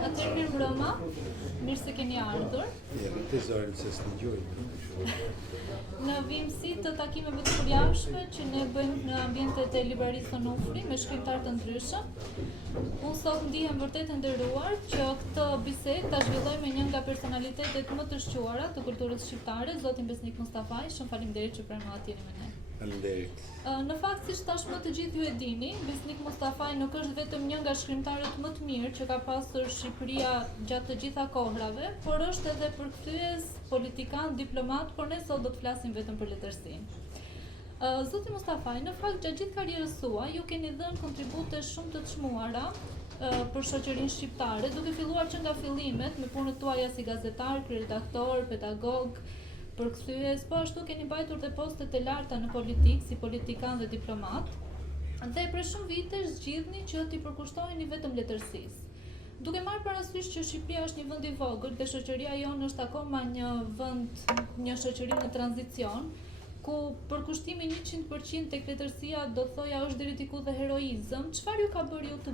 Atëherë mirëmbrëma, mirë se keni ardhur. Në vimësi të takimeve të përjashme që ne bëjmë në ambientet e librarisë Onufri me shkrimtarë të ndryshëm. Unë sot ndihem vërtet e nderuar që këtë bisedë ta zhvilloj me një nga personalitetet më të shquara të kulturës shqiptare, zotin Besnik Mustafaj. Shumë faleminderit që pranuat jeni me ne. Faleminderit. Në fakt, siç tashmë të gjithë ju e dini, Besnik Mustafaj nuk është vetëm një nga shkrimtarët më të mirë që ka pasur Shqipëria gjatë të gjitha kohrave, por është edhe përkthyes, politikan, diplomat, por ne sot do të flasim vetëm për letërsinë. Zoti Mustafaj, në fakt gjatë gjithë karrierës suaj ju keni dhënë kontribute shumë të çmuara për shoqërinë shqiptare, duke filluar që nga fillimet me punët tuaja si gazetar, kryeredaktor, pedagog, përkthyes, po ashtu keni mbajtur dhe postet e larta në politikë si politikan dhe diplomat, dhe për shumë vite zgjidhni që t'i përkushtoheni vetëm letërsisë. Duke marrë parasysh që Shqipëria është një vend i vogël dhe shoqëria jonë është akoma një shoqëri në tranzicion, ku përkushtimi 100% tek letërsia do thoja është deri diku dhe heroizëm, çfarë ju ka bërë ju të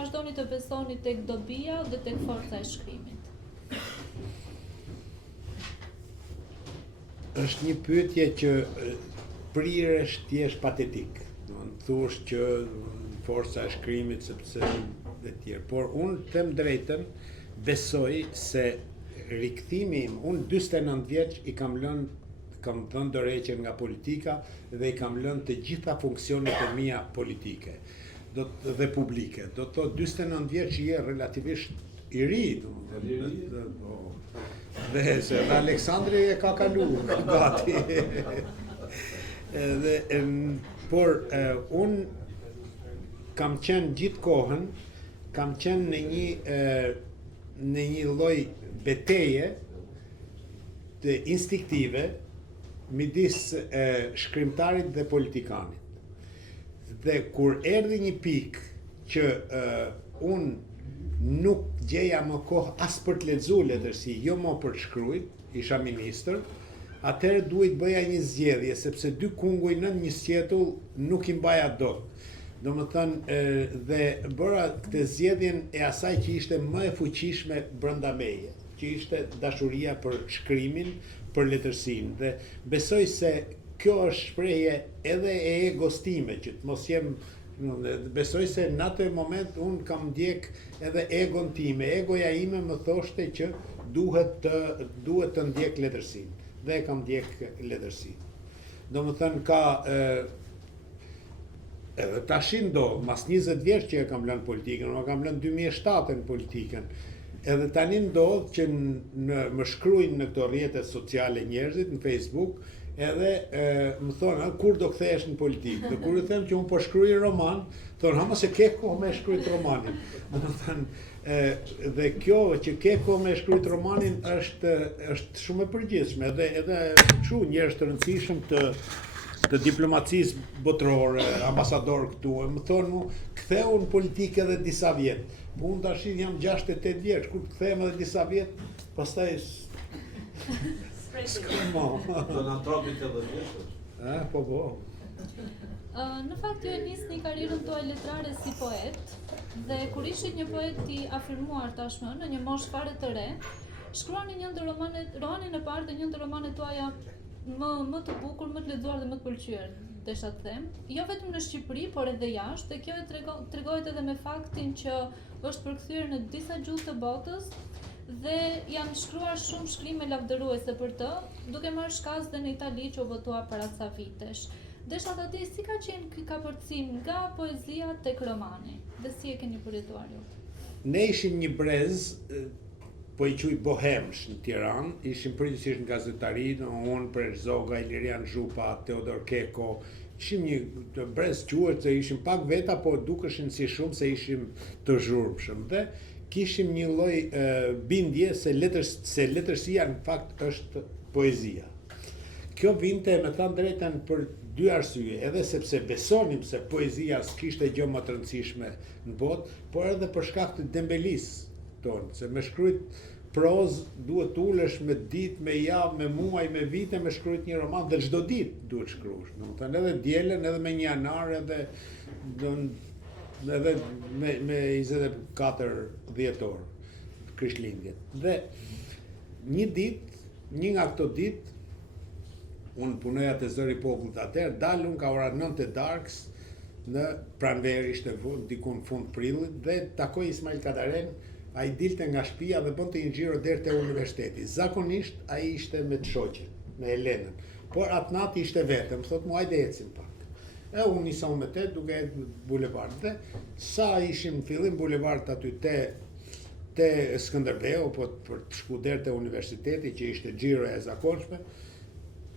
vazhdoni të besoni tek dobia dhe tek forca e shkrimit? Është një pyetje që priresh thjesht patetik. Thuash që forca e shkrimit sepse dhe tjerë. Por unë them drejtën, besoj se rikthimi im, unë 49 vjeç i kam dhënë dorëheqjen nga politika dhe i kam lënë të gjitha funksionet e mia politike dhe publike. Do të thotë 49 vjeç je relativisht i ri, dhe se Aleksandri e ka kalu gati. Por unë kam qenë gjithë kohën, kam qenë në një lloj beteje të instinktive midis shkrimtarit dhe politikanit. Dhe kur erdhi një pikë që unë nuk gjeja më kohë as për të lexuar letërsi, jo më për të shkruajt, isha ministër, atëherë duhet bëja një zgjedhje, sepse dy kunguj në një sqetull nuk i mbaja dot. Domethënë, dhe bëra këtë zgjedhjen e asaj që ishte më e fuqishme brenda meje, që ishte dashuria për shkrimin, për letërsinë. Dhe besoj se kjo është shprehje edhe e egos time, që të mos jem. Besoj se në atë moment unë kam ndjek edhe egon time. Egoja ime më thoshte që duhet të ndjek letërsinë. Dhe kam ndjek letërsinë. Domethënë ka edhe tashin mas 20 vjeç që e kam lënë politikën, unë kam lënë 2007 në politikën. Edhe tani ndodh që më shkruajnë në këto rrjete sociale njerëzit në Facebook, edhe më thonë, kur do kthehesh në politikë? Dhe kur i them që unë po shkruaj roman, thonë, ha mos e ke kohë me shkruajt romanin. Domethënë, dhe kjo që ke kohë me shkruajt romanin është shumë e përgjithshme, edhe kështu njerëz të rëndësishëm të diplomacisë botërore, ambasador këtu, më thonë mu, ktheu në politikë edhe disa vjet. Po unë tash jam 68 vjeç, kur kthehem edhe disa vjet, pastaj Donatropi 80 vjeç. Po. Në fakt ju e nisni karrierën tuaj letrare si poet, dhe kur ishit një poet i afirmuar tashmë në një moshë fare të re, shkruani romanin e parë dhe një ndër romanet tuaja më të bukur, më të lexuar dhe më të pëlqyer, desha të them, jo vetëm në Shqipëri, por edhe jashtë, dhe kjo tregohet edhe me faktin që është përkthyer në disa gjuhë të botës dhe janë shkruar shumë shkrime lavdëruese për të, duke marrë shkaz dhe në Itali që u votua para ca vitesh. Desha të di si ka qenë ky kapërcim nga poezia tek romani, dhe si e keni përjetuar ju? Ne ishim një brez, po i quaj bohemsh në Tiranë, ishim përgjithsisht në gazetari, unë, Presh Zoga, Ilirian Zhupa, Teodor Keko, ishim një brez quhet se ishim pak veta, po dukeshin si shumë se ishim të zhurmshëm. Dhe kishim një lloj bindje se letërsia në fakt është poezia. Kjo vinte, me thënë drejtën, për dy arsye, edhe sepse besonim se poezia s'kishte gjë më të rëndësishme në botë, por edhe për shkak të dembelisë tonë, se me shkruajt prozë duhet ulesh me ditë, me javë, me muaj, me vite, me shkruajt një roman, dhe çdo ditë duhet shkruash. Domethënë edhe dielën, edhe me një janar, edhe edhe me 24 dhjetor Krishtlindjet. Dhe një nga këto ditë, unë punoja te Zëri i Popullit atëherë, dalun ka ora 9 e darkës në pranverë, ishte dikun fund prillit, dhe takoi Ismail Kadaren, ai dilte nga shtëpia dhe bënte një xhiro deri te universiteti. Zakonisht ai ishte me të shoqen, me Elenën. Por atë natë ishte vetëm, thotë mua hajde ecim pak. E unë nisëm me te duke ecë bulevard. Dhe sa ishim në fillim bulevard aty te Skënderbeu, po për të shku deri te universiteti që ishte xhiro e zakonshme,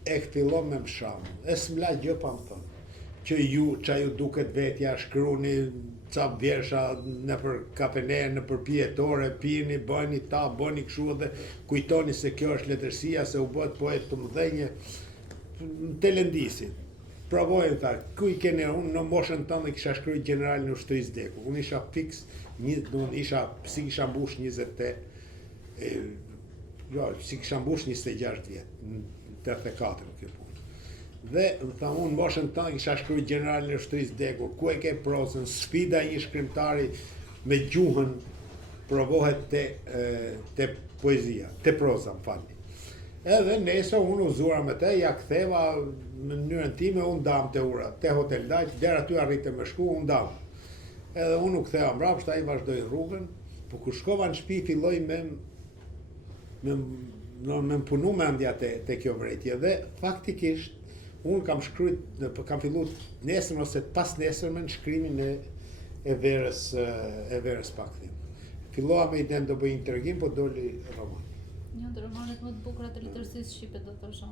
e fillon me msham. E s'mla gjë pa më thënë. Që ju duket vetja, shkruni ca vjersha nëpër kafene, nëpër pijetore, pini, bëni ta, bëni kështu dhe kujtoni se kjo është letërsia, se u bët poet të mëdhenje në Telendisit. Provojnë tha, ku i keni unë në moshën tënde kisha shkruaj generalin e ushtrisë Deku. Unë isha fiks, si kisha mbush 26 vjet, në 84 kjo punë. Dhe tha unë moshën tënde kisha shkruaj generalin e ushtrisë Deku. Ku e ke prozën? Sfida një shkrimtari me gjuhën provohet te poezia, te proza, më falni. Edhe nesër unë u zura me te, ja ktheva në mënyrën time, unë dam te ura, te Hotel Dajt, deri aty arrite me shku, unë dam. Edhe unë u ktheva mbrapsht, ai vazhdoi rrugën, po kur shkova në shtëpi filloi me punu mendja te kjo vërejtje. Dhe faktikisht unë kam filluar nesër ose pas nesërmen shkrimin e verës pakthim. Fillova me idenë do bëj interrogim, po doli roman. Një ndër romanet më të bukura të letërsisë shqipe, do thosha.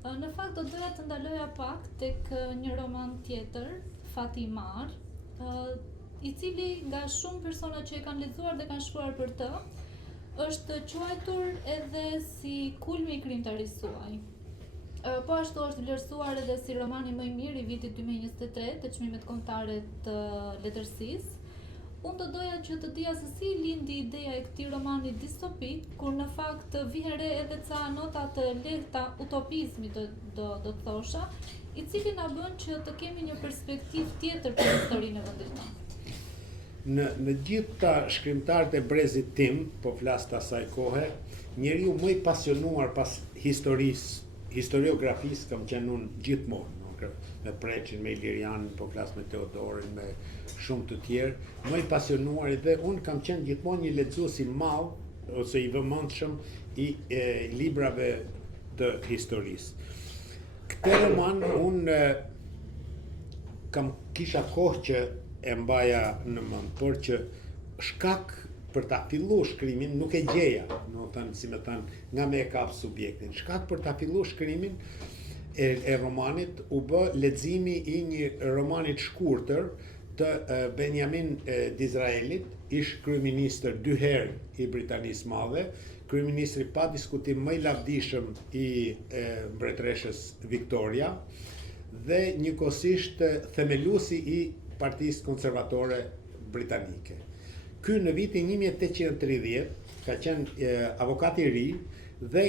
Në fakt do doja të ndaloja pak tek një roman tjetër, Fatimar, i cili nga shumë persona që e kanë lexuar dhe kanë shkruar për të, është quajtur edhe si kulmi i krijimtarisë suaj. Po ashtu është vlerësuar edhe si romani më i mirë i vitit 2023 të çmimit kombëtare të letërsisë. Unë të doja që të dija se si lindi ideja e këtij romani distopik, kur në fakt vihen re edhe ca nota të lehta utopizmi do të thosha, i cili na bën që të kemi një perspektivë tjetër për historinë e vendit tonë. Në gjithë ta shkrimtarët e brezit tim, po flas të asaj kohe, njeriu më i pasionuar pas historiografisë kam qenë unë gjithmonë. Me Preçin, me Ilirianin, po flas me Teodorin, me shumë të tjerë, më i pasionuar dhe unë kam qenë gjithmonë një lexues i madh ose i vëmendshëm i librave të historisë. Këtë roman unë kisha kohë që e mbaja në mend, por që shkak për ta filluar shkrimin nuk e gjeja, nga me e kap subjektin. Shkak për ta filluar shkrimin e romanit u bë leximi i një romanit shkurtër të Benjamin Disraelit, ish kryeministër 2 herë i Britanisë Madhe, kryeministri pa diskutim më i lavdishëm i mbretëreshës Victoria dhe njëkohësisht themeluesi i Partisë Konservatore Britanike. Ky në vitin 1830 ka qenë avokat i ri dhe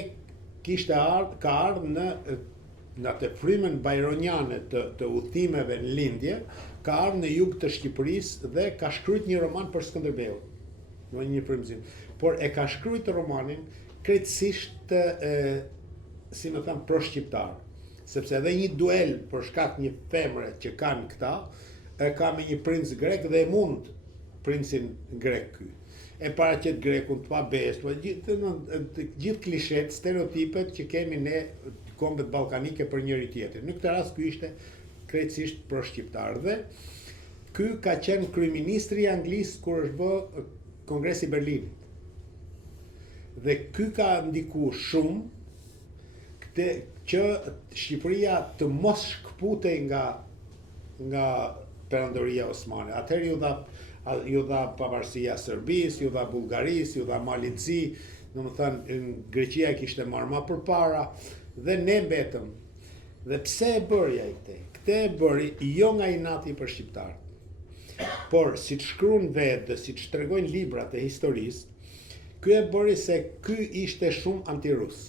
ka ardhur në atë frymën bajroniane të udhëtimeve në lindje, ka ardhur në jug të Shqipërisë dhe ka shkruar një roman për Skënderbeun. Në një frymëzim. Por e ka shkruar romanin krejtësisht pro shqiptar. Sepse edhe një duel për shkak një femre që kanë këta, ka me një princ grek dhe e mund princin grek ky. E paraqet grekun të pabesë, gjithë klishet, stereotipet që kemi ne kombet ballkanike për njëri tjetrin. Në këtë rast ky ishte krejtësisht pro shqiptar dhe ky ka qenë kryeministri i Anglisë kur është bë Kongresi i Berlinit. Dhe ky ka ndikuar shumë që Shqipëria të mos shkputej nga perandoria osmane. Atëherë ju dha pavarësia Serbisë, ju dha Bullgarisë, ju dha Malizi, domethënë Greqia kishte marrë më përpara dhe ne mbetëm. Dhe pse e bëri ai këtë? Këtë e bëri jo nga inati për shqiptarët, por siç shkruan vetë dhe siç tregojnë librat e historisë, ky e bëri se ky ishte shumë antirus.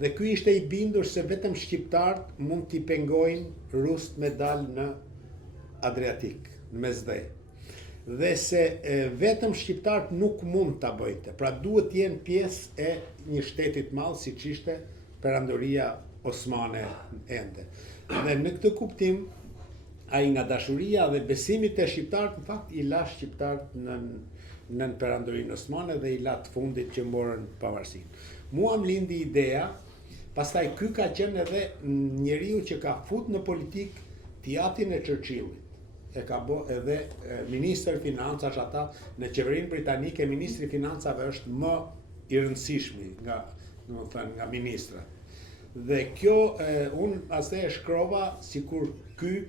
Dhe ky ishte i bindur se vetëm shqiptarët mund t'i pengojnë rusët me dalë në Adriatik. në mesdhej. Dhe se vetëm shqiptarët nuk mund ta bëjnë, pra duhet të jenë pjesë e një shtetit madh siç ishte Perandoria Osmane ende. Dhe në këtë kuptim, ai nga dashuria dhe besimi te shqiptarët në fakt i la shqiptarët në Perandorinë Osmane dhe i la të fundit që morën pavarësinë. Mua më lindi ideja, pastaj ky ka qenë edhe njeriu që ka fut në politikë teatrin e Churchillit. E ka bë edhe ministër financash ata në qeverinë britanike, ministri i financave është më i rëndësishmi nga ministrat. Dhe kjo unë pastaj e shkrova sikur ky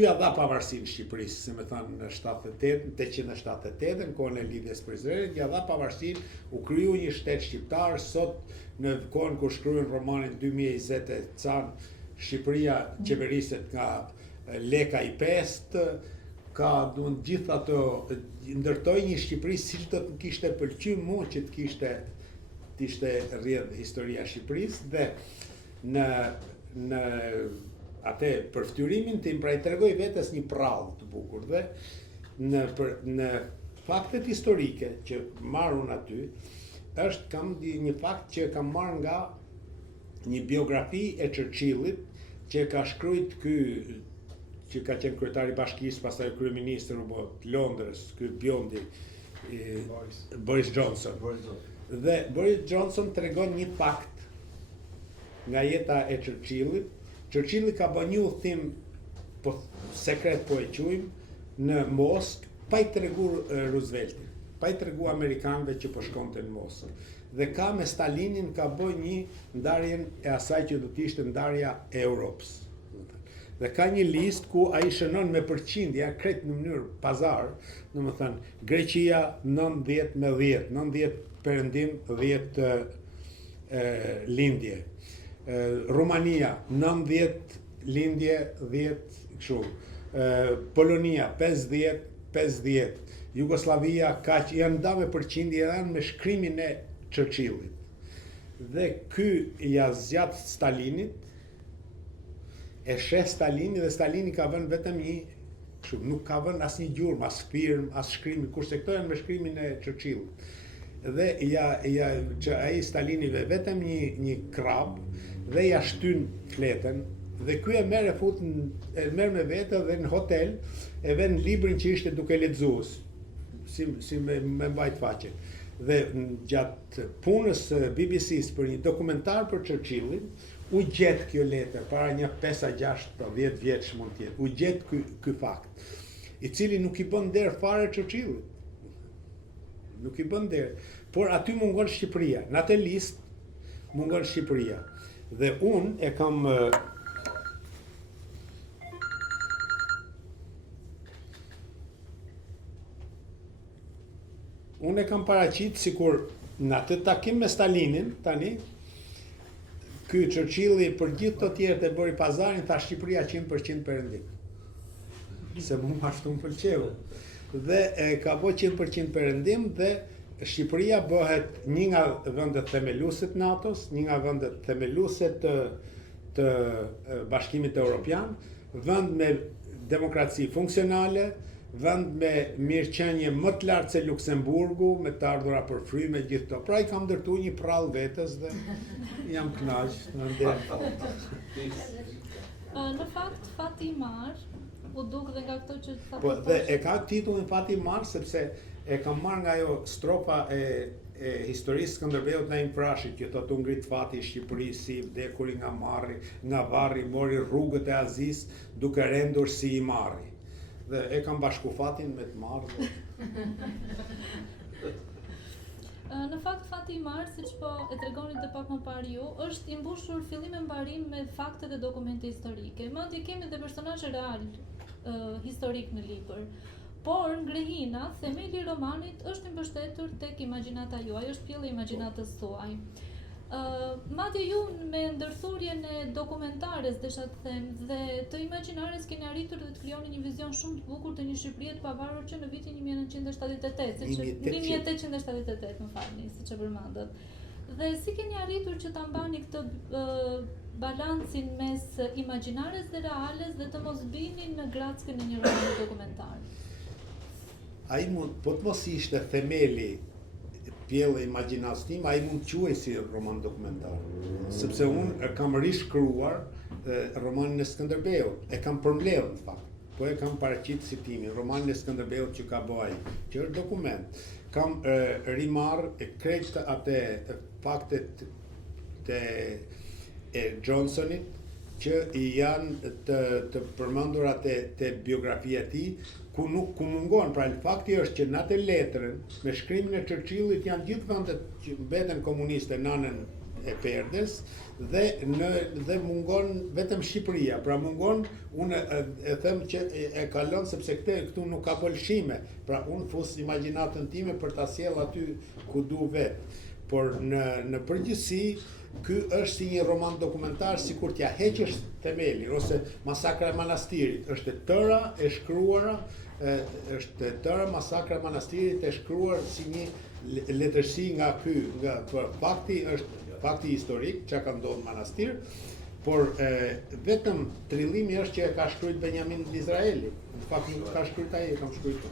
ja dha pavarësinë Shqipërisë, si më thanë në 878, në kohën e lidhjes për Izraelin, ja dha pavarësinë, u kriju një shtet shqiptar, sot në kohën kur shkruajnë romanin 2020 e Can, Shqipëria qeveriset nga leka i pest, ka gjithë ato, ndërtoj një Shqipëri siç do të kishte pëlqyer mua që të ishte rrjedh historia e Shqipërisë dhe në atë për ftyrimin tim, pra i tregoj vetes një prallë të bukur dhe në faktet historike që marrun aty, kam një fakt që kam marrë nga një biografi e Churchillit që ka shkruajt ky që ka qenë kryetari i bashkisë, pastaj kryeministër u bë të Londrës, ky bjondi Boris Johnson. Dhe Boris Johnson tregon një fakt nga jeta e Churchillit. Churchilli ka bërë një udhtim sekret po e quajmë në Moskë, pa i treguar Rooseveltin, pa i treguar amerikanëve që po shkonte në Moskë. Dhe ka me Stalinin ka bërë një ndarjen e asaj që do të ishte ndarja e Europës. Dhe ka një listë ku ai shënon me përqindja krejt në mënyrë pazar, domethënë Greqia 90-10, 90 perëndim, 10 lindje. Rumania 90 lindje, 10 kështu. Polonia 50, Jugoslavia kaq, janë ndarë me përqindje janë me shkrimin e Churchillit. Dhe ky ja zgjat Stalinit, e sheh Stalini dhe Stalini ka vënë vetëm një kështu, nuk ka vënë asnjë gjurmë, as firmë, as shkrimi, kurse këto janë me shkrimin e Churchillit. Dhe që ai Stalini vetëm një krab dhe ja shtyn fletën dhe ky e merr me vete dhe në hotel e vën librin që ishte duke lexuar si me mbajt faqe. Dhe gjatë punës BBC-s për një dokumentar për Churchillin, u gjet kjo letër para një 5-6-10 vjeç mund të jetë. U gjet ky fakt, i cili nuk i bën der fare Churchillit. Nuk i bën der, por aty mungon Shqipëria. Në atë listë mungon Shqipëria. Dhe unë e kam paraqit sikur në atë takim me Stalinin, tani, ky Churchilli për gjithë të tjerët e bëri pazarin, tha Shqipëria 100% perëndim. Se mua ashtu më pëlqeu. Dhe ka bë 100% perëndim dhe Shqipëria bëhet një nga vendet themeluese të NATO-s, një nga vendet themeluese të Bashkimit Evropian, vend me demokraci funksionale, vend me mirëqenie më të lartë se Luksemburgu, me të ardhura për fryme gjithë këto. Pra i kam ndërtuar një prallë vetes dhe jam kënaq. Në fakt Fati Mar u duk dhe nga këto që tha. Po dhe e ka titullin Fati Mar sepse e kam marrë nga ajo strofa e historisë Skënderbeut në Imprashit, që thotë u ngrit fati i Shqipërisë si vdekuri nga varri, mori rrugët e Azis duke rendur si i marri. Dhe e kam bashku fatin me të marrë. Në fakt Fati i Mar, siç po e tregonit edhe pak më parë ju, është i mbushur fillim e mbarim me fakte dhe dokumente historike. Madje kemi edhe personazhe real historik në libër. Por ngrehina, themeli i romanit është i mbështetur tek imagjinata juaj, është pjellë e imagjinatës tuaj. Madje ju me ndërthurjen e dokumentares, desha të them, dhe të imagjinares keni arritur dhe të krijoni një vizion shumë të bukur të një Shqipërie të pavarur që në vitin 1878, më falni, siç e përmendët. Dhe si keni arritur që ta mbani këtë balancin mes imagjinares dhe reales dhe të mos bini në grackën e një romani dokumentar. Ai mund, po të mos ishte themeli pjellë e imagjinatës tim, ai mund quaj si roman dokumentar. Sepse unë kam rishkruar romanin e Skënderbeut, e kam përmbledhur në fakt. Po e kam paraqit si timin, romanin e Skënderbeut që ka bëj, që është dokument. Kam rimarr krejt atë faktet të Johnsonit që i janë të përmendura te biografia e tij, ku mungon, pra në fakti është që në atë letrën me shkrimin e Churchillit janë gjithë vendet që mbeten komuniste në anën e perdes dhe mungon vetëm Shqipëria, pra mungon, unë e them që e kalon sepse këtu nuk ka pëlqime, pra unë fus imagjinatën time për ta sjell aty ku du vetë, por në përgjithësi ky është si një roman dokumentar, sikur t'ja heqësh themeli, ose Masakra e Manastirit, është e tëra e shkruara, është e tëra Masakra e Manastirit e shkruar si një letërsi nga ky, fakti është fakti historik, që ka ndodhur në manastir, por vetëm trillimi është që e ka shkruajt Benjamin Disraeli. Në fakt nuk ka shkruajt ai, e kam shkruajt.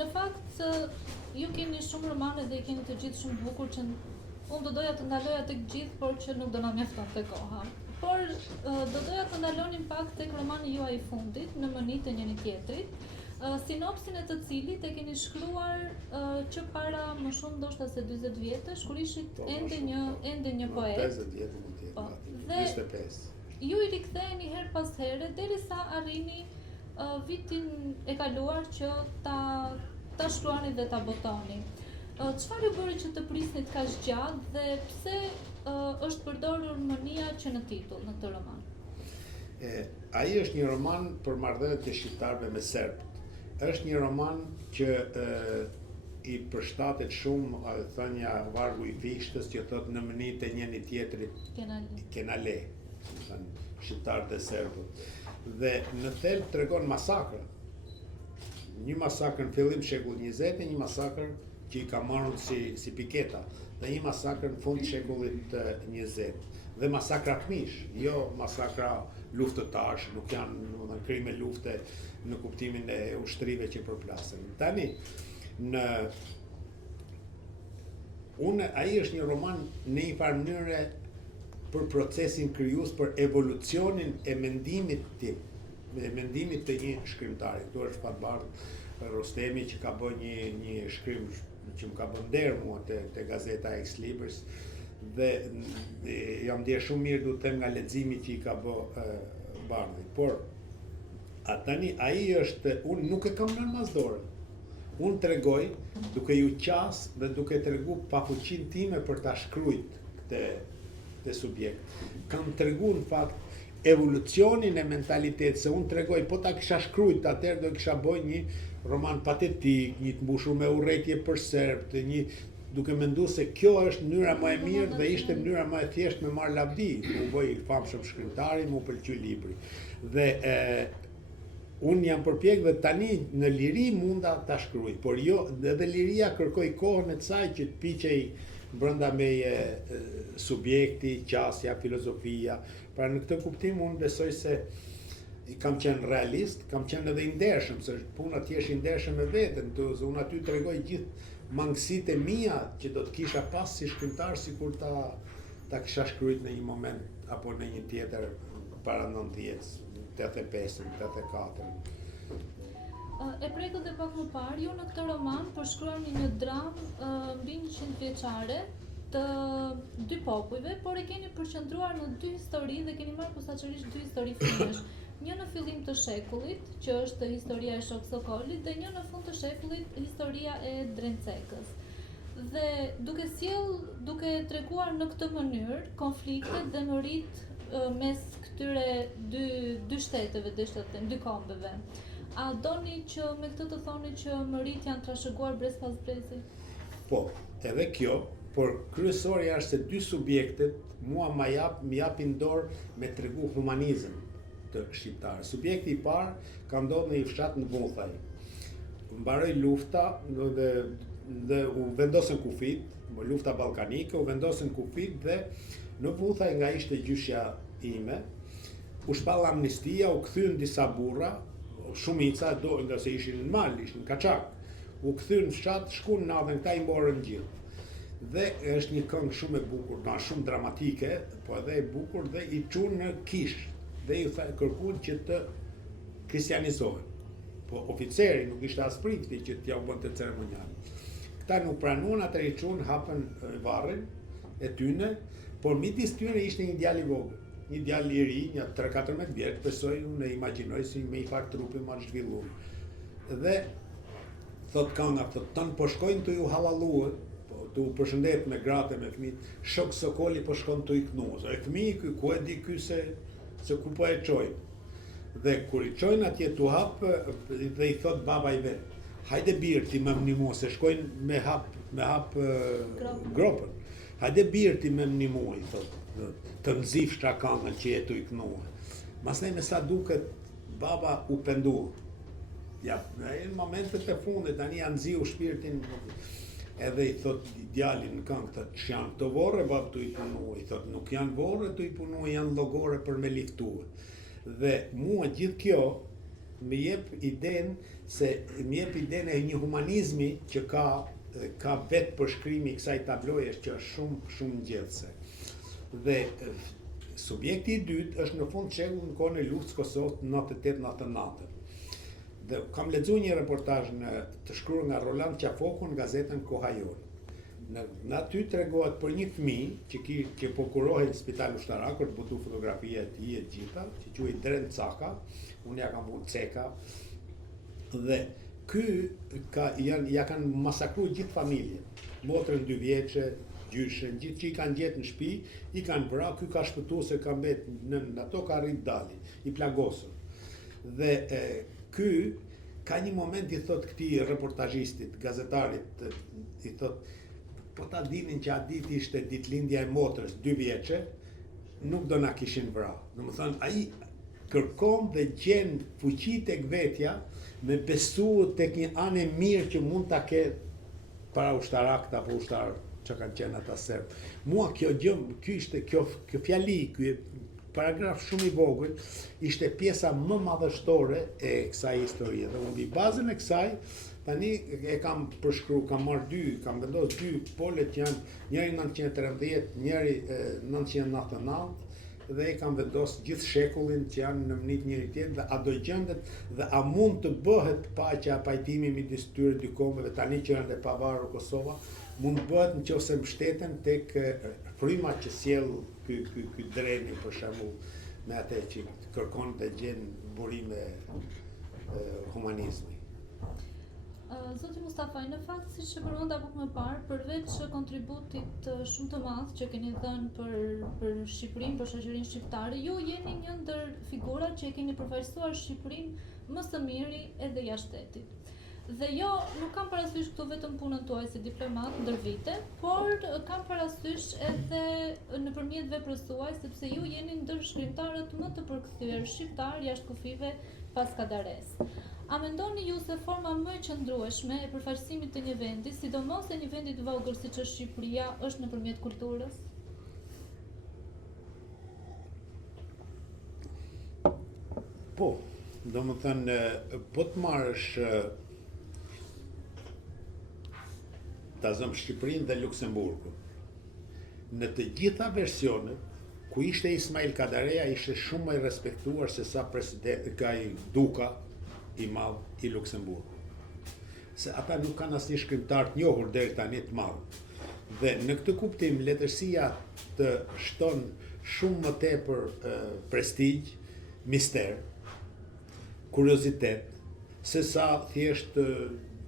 Në fakt, ju keni shumë romane dhe i keni të gjithë shumë bukur që unë do doja të ndaloja tek gjithë, por që nuk do na mjaftonte koha. Por do doja të ndalonim pak tek romani juaj i fundit, Në mënyrë të njëri tjetrit, sinopsin e të cilit e keni shkruar që para më shumë ndoshta se 40 vjetësh, kur ishit ende një poet. 50 vjetë mund të jetë, 25. Ju i riktheheni her pas here derisa arrini vitin e kaluar që ta shkruani dhe ta botoni. Çfarë ju bëri që të prisnit kaq gjatë dhe pse është përdorur mënia që në titull në këtë roman? Ai është një roman për marrëdhëniet e shqiptarëve me serbët. Është një roman që i përshtatet shumë thënia Vargu i Fishtës, që thotë në mënyrë të njëri tjetrit kenale, shqiptarët dhe serbët. Dhe në thelb tregon masakrën. Një masakër në fillim shekullit 20, një masakër që i ka marrur si piketa, dhe një masakër në fund shekullit 20. Dhe masakra fëmijësh, jo masakra luftëtarësh, nuk janë krime lufte në kuptimin e ushtrive që përplasen. Tani, ai është një roman në një farë mënyre për procesin krijues, për evolucionin e mendimit tim, mendimit të një shkrimtari. Këtu është Fatbardh Rostemi që ka bërë një shkrim që më ka bërë nder mua te gazeta Ex Libris, dhe jam ndjer shumë mirë, duhet të them, nga leximi që i ka bërë Bardhi. Por tani ai është, unë nuk e kam lënë mas dorën. Unë tregoj duke ju qas dhe duke tregu pafuqinë time për ta shkruajt këtë subjekt. Kam tregu në fakt evolucionin e mentalitetit, se unë tregoj, po ta kisha shkruajt atëherë do kisha bëj një roman patetik, një të mbushur me urrëtie për serbët, duke menduar se kjo është mënyra më e mirë dhe ishte mënyra më e thjeshtë me marr lavdi, u bëj famshëm shkrimtari, më pëlqy libri. Dhe unë jam përpjek dhe tani në liri munda ta shkruaj, por jo, edhe liria kërkoj kohën e saj që të piqej brenda meje subjekti, qasja, filozofia. Pra në këtë kuptim unë besoj se kam qenë realist, kam qenë edhe i ndershëm, se puna të jesh i ndershëm me veten, unë aty tregoj gjithë mangësitë e mia që do të kisha pas si shkrimtar, sikur ta kisha shkruajt në një moment apo në një tjetër para 90, 85, 84. E prekët e pak më parë, ju në këtë roman përshkruani një dramë mbi 100 vjeçare të dy popujve, por e keni përqendruar në dy histori dhe keni marrë posaçërisht dy histori filmesh. Një në fillim të shekullit, që është historia e Shok Sokolit, dhe një në fund të shekullit, historia e Drencekës. Dhe duke treguar në këtë mënyrë konfliktet dhe mërit mes këtyre dy shteteve, dy kombeve. A doni që me këtë të thoni që mërit janë trashëguar brez pas brezi? Po, edhe kjo, por kryesorja është se dy subjektet mua më japin dorë me tregu humanizëm të shqiptarë. Subjekti i parë ka ndodhur në një fshat në Bullthaj. Mbaroi lufta dhe dhe u vendosën kufit, lufta ballkanike, u vendosën kufit dhe në Vuthaj nga ishte gjyshja ime, u shpall amnistia, u kthyn disa burra, shumica nga se ishin në mal, ishin kaçak. U kthyn në fshat, shkuan natën, këta i morën gjithë. Dhe është një këngë shumë e bukur, shumë dramatike, po edhe e bukur dhe i çun në kish dhe i kërkuan që të kristianizohen. Po oficeri nuk ishte as prifti që t'ja u bënte ceremonial. Këta nuk pranuan, atëherë i çun, hapën varrin e tyne, por midis tyre ishte një djalë i vogël. Një djalë i ri, një 3-14 vjeç, besoj, unë e imagjinoj si me i fakt trupi ma të zhvilluar. Dhe thot kënga, tënë po shkojnë të ju hallalluë, të u përshëndet me gratë me fëmijët, shok Sokoli po shkon të i knuaz. E fëmijë ky, ku e di ky se ku po e çojnë. Dhe kur i çojnë atje tu hap dhe i thot baba i vet, hajde birë ti më mnimu, se shkojnë me hap gropën. Hajde birë ti më mnimu, i thot, të nxif shtrakanën që je tu i knua. Masnej me sa duket, baba u pendu. Ja, në momentet e fundit, tani janë nxiu shpirtin, edhe i thot djalin në këngë, thot, që janë të vorre, bab të i punu, i thot, nuk janë vorre të i punu, janë llogore për me liftuar. Dhe mua gjithë kjo më jep idenë e një humanizmi që ka vetë përshkrimi i kësaj tabloje që është shumë ngjellëse. Dhe subjekti i dytë është në fund shegull në kohën e luftës Kosovës 98-99. Dhe kam lexuar një reportazh të shkruar nga Roland Qafoku në gazetën Koha Jonë. Në aty tregohet për një fëmijë që po kurohej në spital ushtarak, për të butu fotografia e tij e gjitha, që quhet Dren Caka, unë ja kam vënë Ceka. Dhe ja kanë masakruar gjithë familjen. Motrën 2 vjeçe, gjyshen, gjithë që i kanë gjetë në shtëpi, i kanë vrarë, ky ka shpëtuar se ka mbet në ato ka rrit dali, i plagosur. Dhe ky ka një moment i thot këtij reportazhistit, gazetarit, i thot, po ta dinin që atë ditë ishte ditëlindja e motrës 2 vjeçe, nuk do na kishin vrarë. Domethënë ai kërkon dhe gjen fuqi tek vetja me besu tek një anë e mirë që mund ta ketë para ushtarakët apo ushtarë që kanë qenë ata serb. Mua kjo fjali, ky paragraf shumë i vogël, ishte pjesa më madhështore e kësaj historie. Dhe unë mbi bazën e kësaj, tani e kam përshkruar, kam vendosur 2 polet që janë njëri 913, njëri 999, dhe e kam vendosur gjithë shekullin që janë në mënyrë njëri tjetër dhe a do gjendet dhe a mund të bëhet paqja, pajtimi midis këtyre dy kombeve tani që janë e pavarur Kosova, mund të bëhet nëse mbështeten tek fryma që sjell ky dreni për shembull me atë që kërkon të gjen burime humanizmi. Zoti Mustafaj, në fakt, siç e përmenda pak më parë, përveç kontributit shumë të madh që keni dhënë për Shqipërinë, për shoqërinë shqiptare, ju jeni një ndër figurat që e keni përfaqësuar Shqipërinë më së miri edhe jashtë shtetit. Dhe nuk kam parasysh këtu vetëm punën tuaj si diplomat ndër vite, por kam parasysh edhe nëpërmjet veprës tuaj, sepse ju jeni ndër shkrimtarët më të përkthyer shqiptar jashtë kufive pas Kadares. A mendoni ju se forma më e qëndrueshme e përfaqësimit të një vendi, sidomos e një vendi të vogël siç është Shqipëria, është nëpërmjet kulturës? Po, domethënë, po të marrësh ta zëm Shqipërinë dhe Luksemburgun. Në të gjitha versionet, ku ishte Ismail Kadareja, ishte shumë më i respektuar se sa presidenti duka i madh i Luksemburgut. Se ata nuk kanë asnjë shkrimtar të njohur deri tani të madh. Dhe në këtë kuptim letërsia të shton shumë më tepër prestigj, mister, kuriozitet, se sa thjesht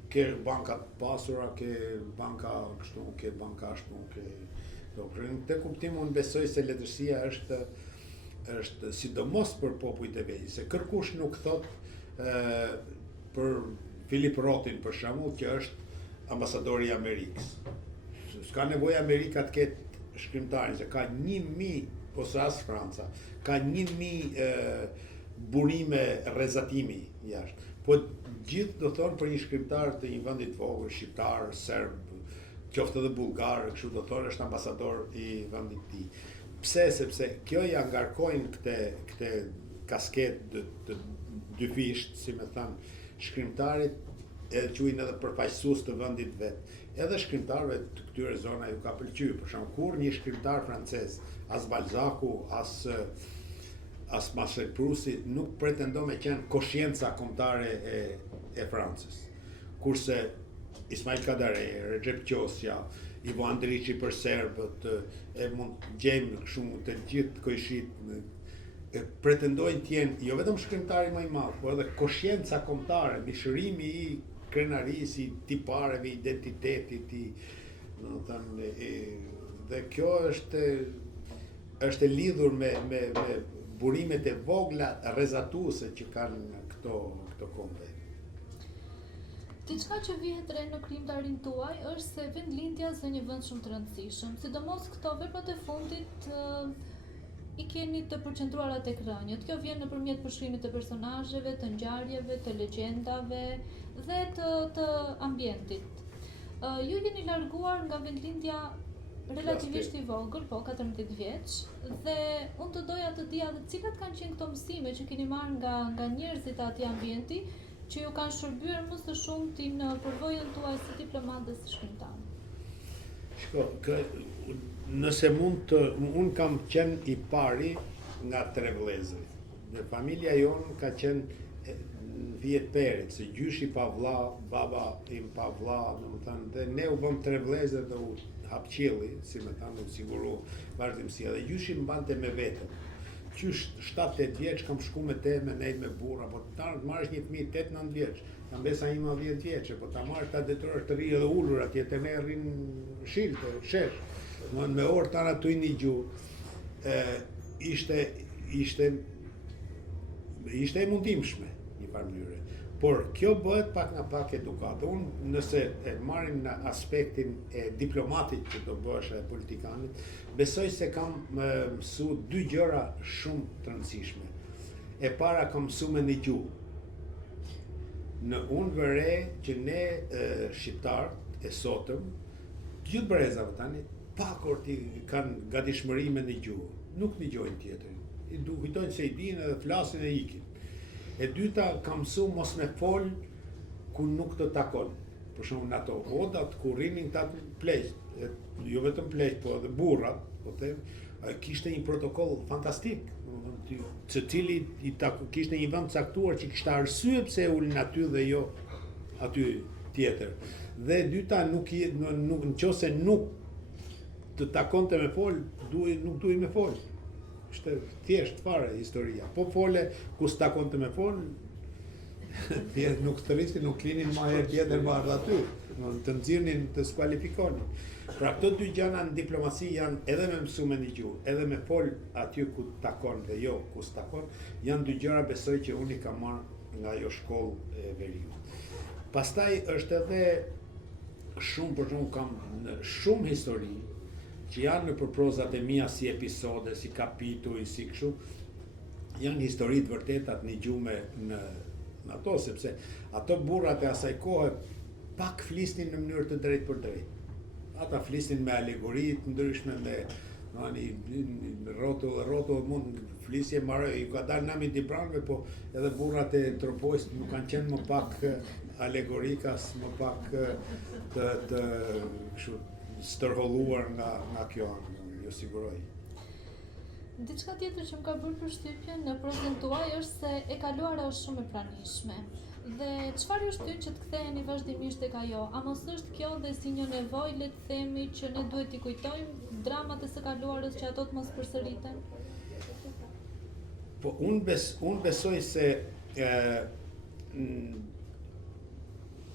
ke banka të pasura, ke banka kështu, ke banka ashtu, në këtë kuptim unë besoj se letërsia është sidomos për popujt e vegjël, se kërkush nuk thot për Philip Rothin për shembull, që është ambasadori i Amerikës. S'ka nevojë Amerika të ketë shkrimtarin, se ka 1000 ose as Franca, ka 1000 burime rrezatimi jashtë. Po gjithë do thonë për një shkrimtar të një vendi të vogël, shqiptar, serb, qoftë edhe bullgar, kështu do thonë është ambasador i vendit të tij. Pse? Sepse kjo ja ngarkojnë këte kasket të dyfisht, si me thanë, shkrimtarit edhe quajnë edhe përfaqësues të vendit vet. Edhe shkrimtarëve të këtyre zona ju ka pëlqyer, për shembull, kur një shkrimtar francez, as Balzacu, as Marcel Prousti nuk pretendon me qenë koshienca kombëtare e Francës. Kurse Ismail Kadare, Recep Qosja, Ivo Andrići për serbët, Edmund Gjejmë, shumë të gjithë kojshit pretendojnë të jenë jo vetëm shkrimtari më i madh, por edhe koshienca kombëtare, mishërimi i krenarisë, i tipareve, identitetit, dhe kjo është e lidhur me burimet e vogla rrezatuese që kanë këto kombe. Diçka që vihet re në krijimtarinë tuaj është se vendlindja është një vend shumë të rëndësishëm, sidomos këto veprat e fundit i keni të përqendruara tek rënjët. Kjo vjen nëpërmjet përshkrimit të personazheve, të ngjarjeve, të legjendave dhe të ambientit. Ju jeni larguar nga vendlindja relativisht i vogël, po 14 vjeç, dhe unë të doja të dija dhe cilat kanë qenë këto mësime që keni marrë nga njerëzit e atij ambienti që ju kanë shërbyer më së shumti në përvojën tuaj si diplomat dhe si shkrimtar. Shko, nëse unë kam qenë i pari nga 3 vëllezër. Dhe familja jonë ka qenë vjetë perit, se gjyshi pa vlla, baba im pa vlla, dhe ne u bëm 3 vëllezër dhe u hap qielli, si me thanë, u siguru vazhdimësia. Dhe gjyshi më bante me vetëm. Qysh 7-8 vjeç kam shku me te, me nejt me burra, po të marrësh një fëmijë 8-9 vjeç, ta mbesa ima 10 vjeçe, po ta marrësh ta detyrojsh të rrijë edhe ulur atje, te ne rrin shilte, shesh. Me orë tana tu i një gjuhë, ishte e mundimshme një farë mënyre. Por kjo bëhet pak nga pak edukatë. Unë nëse e marrim në aspektin e diplomatit që do bëhesh e politikanit, besoj se kam mësu 2 gjëra shumë të rëndësishme. E para kam mësu me një gjuhë. Unë vëre që ne shqiptarët e sotëm, gjithë brezave tani, pakur ti kanë gatishmëri me një gjuhë. Nuk një gjojnë tjetër. I kujtojnë se i dinë edhe flasin e ikin. E dyta, kam mësu mos me fol ku nuk të takon. Për shumë në ato hodat ku rrinin këta pleqt, jo vetëm pleqt, po edhe burrat, kishte një protokoll fantastik, që cili kishte një vend caktuar që kishte arsye pse ulin aty dhe jo aty tjetër. Dhe dyta, nëse nuk të takonte me fol, nuk duhej me fol. Ishte thjesht fare historia. Po fole ku s'takonte me fol, nuk të rrisin, nuk linin ma herë tjetër ma ardh aty, të nxirrnin, të skualifikonin. Pra këto 2 gjëra në diplomasi janë edhe me mësu me një gjuhë, edhe me fol aty ku takon dhe jo ku s'takon, janë 2 gjëra besoj që unë i kam marrë nga ajo shkollë e veriut. Pastaj është edhe shumë, për shumë kam në shumë histori që janë në përprozat e mia si episode, si kapituj, si kështu, janë historitë vërtetat një gjume në ato, sepse ato burrat e asaj kohe pak flisnin në mënyrë të drejtë për drejtë. Ata flisnin me alegoritë ndryshme, me rrotull mund flisje marrë, i ka dalë nami t'i pranëve, po edhe burrat e Tropojës nuk kanë qenë më pak alegorikas, më pak të stërholluar nga kjo, ju siguroj. Diçka tjetër që më ka bërë përshtypje në prozën tuaj është se e kaluara është shumë e pranishme. Dhe çfarë ju shtyn që të ktheheni vazhdimisht tek ajo? A mos është kjo dhe si një nevojë, le të themi, që ne duhet t'i kujtojmë dramat e së kaluarës që ato të mos përsëriten? Po unë besoj se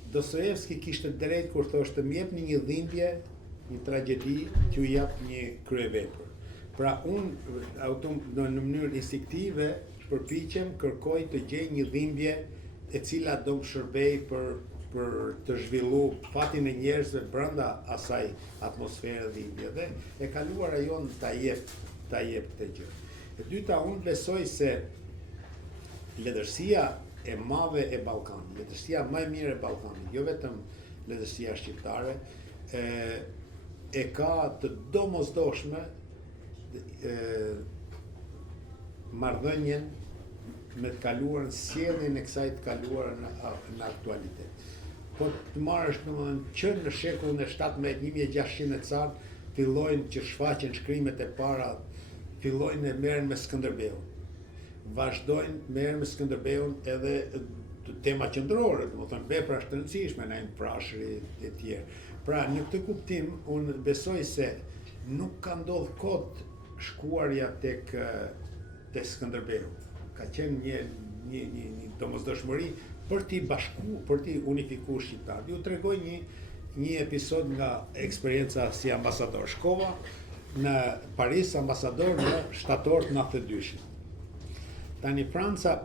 Dostojevski kishte drejt kur thoshte më jepni një dhimbje, një tragjedi që u jap një kryevepër. Pra unë në mënyrë instinktive përpiqem, kërkoj të gjej një dhimbje e cila do më shërbej për të zhvillu fatin e njerëzve brenda asaj atmosfere dhimbje. Dhe e kaluara jonë ta jep këtë gjë. E dyta, unë besoj se letërsia e madhe e Ballkanit, letësia më e mirë e Ballkanit, jo vetëm letësia shqiptare, e ka të domosdoshme marrëdhënien me të kaluarën, sjelljen e kësaj të kaluarën në aktualitet. Po të marrësh domethënë që në shekullin e 17, 1600 car fillojnë që shfaqen shkrimet e para, fillojnë e merren me Skënderbeun. Vazhdojnë merren me Skënderbeun edhe tema qendrore, domethënë vepra të rëndësishme, Naim Prashëri e tjerë. Pra, në këtë kuptim, unë besoj se nuk ka ndodhur kot shkuarja tek Skënderbeu. Ka qenë një domosdoshmëri për t'i bashku, për t'i unifiku shqiptarët. Ju tregoj një episod nga eksperienca si ambasador. Shkova në Paris ambasador në shtator 92. Tani Franca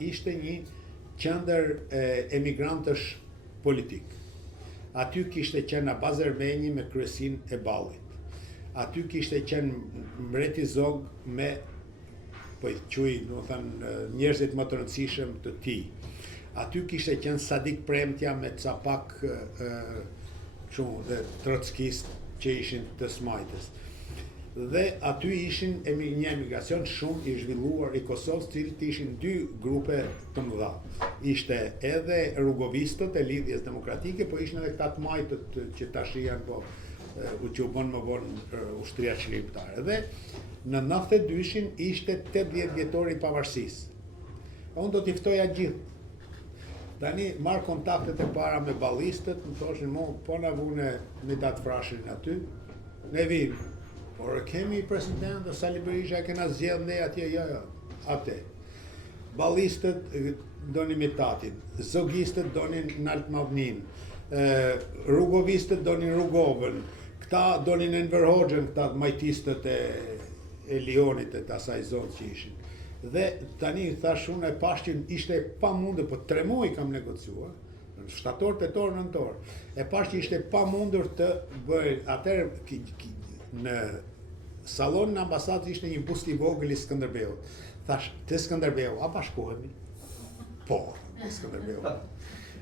ishte një qendër emigrantësh politik. Aty kishte qenë Abaz Ermeni me kryesin e Ballit. Aty kishte qenë mbreti Zog me po i quaj, domethënë, njerëzit më të rëndësishëm të tij. Aty kishte qenë Sadik Premtja me Capak dhe trockist që ishin të smajtës. Dhe aty ishin një emigracion shumë i zhvilluar i Kosovës, të cilët ishin dy grupe të mëdha. Ishte edhe rrugovistët e Lidhjes Demokratike, po ishin edhe këta të majtët që tash janë që u bën më vonë ushtria shqiptare. Dhe në 92-shin ishte 80 vjetori i pavarësisë. Unë do t'i ftoja gjithë. Tani marr kontaktet e para me ballistët, më thoshin po na vune me datë frashin aty. Ne vim. Por kemi president dhe Sali Berisha e kena zgjedh ne atje, jo, atë. Ballistët donin Mitatin, zogistët donin Nalt Mavnin, rrugovistët donin Rrugovën, këta donin Enver Hoxhën, këta majtistët e Lionit e të asaj zonë që ishin. Dhe tani thash unë e pash që ishte pamundur, po 3 muaj kam negociuar, shtator, tetor, nëntor. E pash që ishte pamundur të bëj, atëherë në salonin e ambasadës ishte një bust i vogël i Skënderbeut. Thash, te Skënderbeu, a bashkohemi? Po, te Skënderbeu.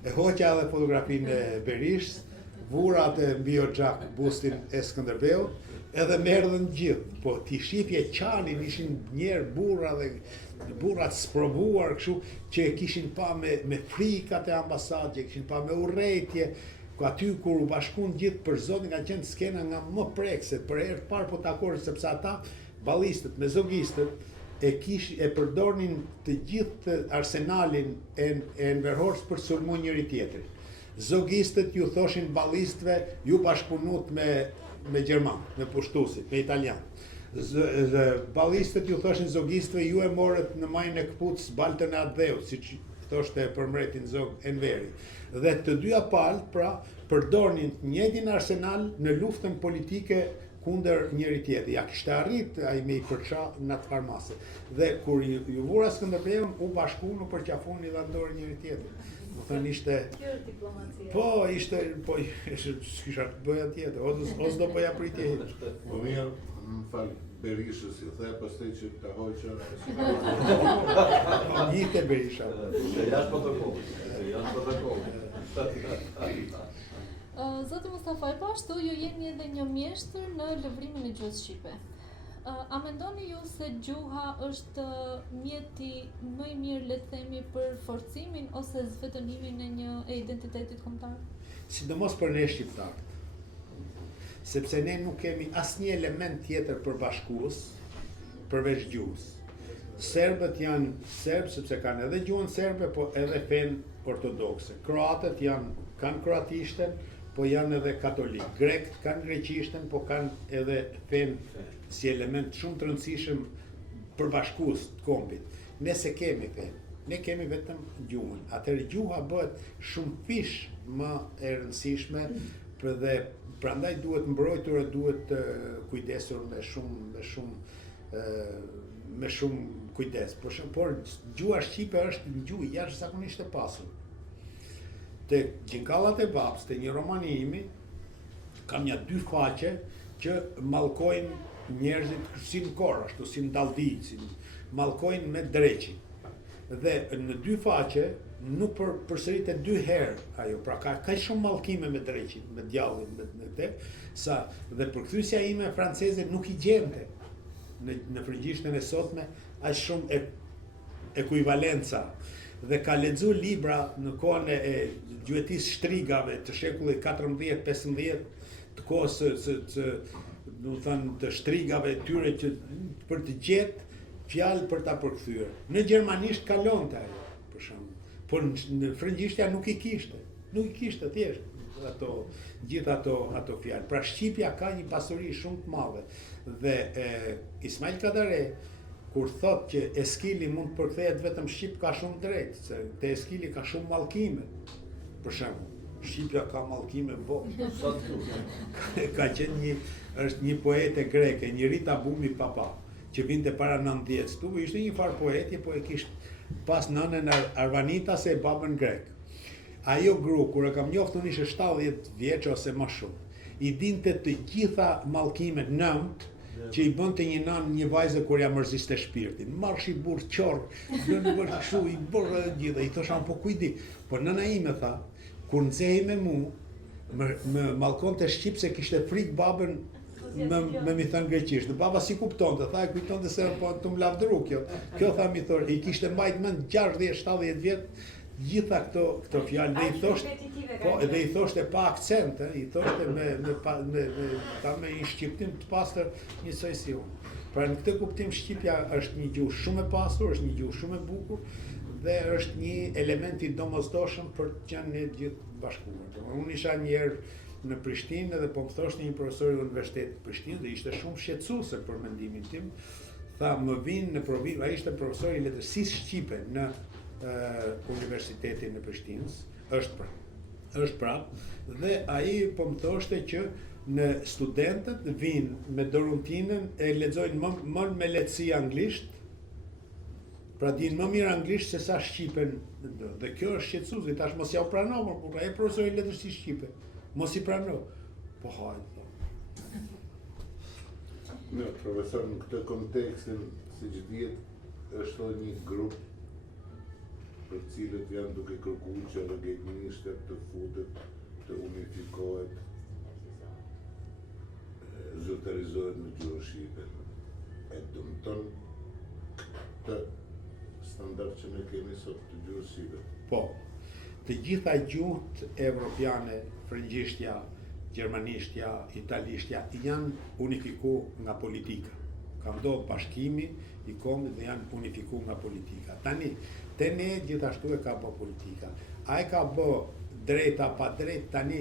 E hoqja edhe fotografinë e Berishës, vura atë mbi xhak bustin e Skënderbeut, edhe merrën gjithë, po ti shifje qanin, ishin njerë burrat sprovuar, kështu që e kishin pa me frikat e ambasadë, që e kishin pa me urrejtje, ku aty kur u bashkun gjithë për zotin ka qenë skena nga më prekse, për herë të parë po takonin, sepse ata ballistët me zogistët e përdornin të gjithë arsenalin e Enver Hoxhës për sulmu njëri tjetrin. Zogistët ju thoshin ballistëve, ju bashkëpunut me Gjerman, me pushtusit, me Italian. Ballistët ju thoshin zogistëve, ju e morët në majën e Kputës baltën e Adheut, siç thoshte për mbretin zog Enveri. Dhe të dyja palët, pra, përdornin njëjtin arsenal në luftën politike kundër njëri tjetrit. Ja kishte arrit ai me i përça në atë farmase. Dhe kur ju vura Skënderbeun, u bashkuan, u përqafuni dhe ndorën njëri tjetrin. Do thënë ishte Kjo është diplomacia. Po s'kisha të bëja tjetër, ose do bëja pritje. Po mirë, më fal, Berishës i the pastaj që ta hoqë. Njëte Berisha. Jashtë protokollit. Zoti Mustafa, po ashtu ju jeni edhe një mjeshtër në lëvrimin e gjuhës shqipe. A mendoni ju se gjuha është mjeti më i mirë, le të themi, për forcimin ose zvetënimin e identitetit kombëtar? Sidomos për ne shqiptarët. Sepse ne nuk kemi asnjë element tjetër përbashkues përveç gjuhës. Serbët janë serb sepse kanë edhe gjuhën serbe, po edhe fen ortodokse. Kroatët kanë kroatishten, po janë edhe katolik. Grekët kanë greqishten, po kanë edhe fen si element shumë të rëndësishëm përbashkues të kombit. Ne se kemi fen, ne kemi vetëm gjuhën. Atëherë gjuha bëhet shumë fish më e rëndësishme dhe prandaj duhet mbrojtur e duhet kujdesur me shumë kujdes. Por gjuha shqipe është një gjuhë jashtëzakonisht e pasur. Te Gjinkallat e Babës, te një romani imi, kam një 2 faqe që mallkojnë njerëzit si në korë, ashtu si në daldi, mallkojnë me dreqin. Dhe në dy faqe nuk përsëritet 2 herë ajo, pra ka shumë mallkime me dreqin, me djallin, me te, sa dhe përkthyesja ime franceze nuk I gjente në frëngjishtën e sotme aq shumë ekuivalenca. Dhe ka lexuar libra në kohën e gjuetisë shtrigave të shekullit 14-15, të kohës të shtrigave tyre që për të gjetë fjalë për ta përkthyer. Në gjermanisht kalonte ajo, për shembull. Por në frëngjishtja nuk I kishte thjesht gjithë ato fjalë. Pra shqipja ka një pasuri shumë të madhe. Dhe Ismail Kadare kur thot që Eskili mund të përkthehet vetëm shqip ka shumë drejt, se te Eskili ka shumë mallkime. Për shembull, shqipja ka mallkime ka qenë është një poete greke, një Rita Bumi Papa, që vinte para 90 stu, ishte një farë poetje, po e kishte pas nënën Arvanita se babën grek. Ajo gru, kur e kam njoftë, unë ishe 70 vjeç ose më shumë, I dinte të gjitha mallkimet nëmt, që I bënte një nan një vajzë kur ja mërziste shpirtin. Marrsh I burr qorr, në kështu I burrë gjithë. I thosha po kujdi. Po nëna ime tha, kur nxehej me mua, më mallkonte shqip se kishte frikë babën me mi thënë greqisht. Dhe baba si kuptonte, tha e kujtonte se po të më lavdëru kjo. Kjo tha mi thor, I kishte mbajt mend 60-70 vjet gjitha këto fjalë dhe I thoshte pa akcent, I thoshte me një shqiptim të pastër njësoj si unë. Pra në këtë kuptim shqipja është një gjuhë shumë e pasur, është një gjuhë shumë e bukur dhe është një element I domosdoshëm për të qenë ne gjithë bashkuar. Unë isha një herë në Prishtinë dhe po më thoshte një profesor I Universitetit të Prishtinës dhe ishte shumë shqetësuese për mendimin tim. Tha më vinë në provim, ai ishte profesor I letërsisë shqipe në Universitetin e Prishtinës, është prap, dhe ai po më thoshte që në studentët vinë me doruntinën e lexojnë më me lehtësi anglisht, pra dinë më mirë anglisht se sa shqipen, dhe kjo është shqetësuese, tash mos ja u pranoj, por ai profesor I letërsisë shqipe, mos I pranoj. Po hajde. Në profesor, në këtë kontekstin, siç dihet, është një grup për cilët janë duke kërkuar që rregullisht të futet, të unifikohet, zotërizohet në gjuhën shqipe. E dëmton këtë standard që ne kemi sot të gjuhës shqipe. Po, të gjitha gjuhët evropiane, frëngjishtja, gjermanishtja, italishtja, janë unifiku nga politika. Ka ndodhur bashkimi I kombit dhe janë unifiku nga politika. Tani, te ne gjithashtu e ka bë politika. Ai ka bë drejta pa drejt, tani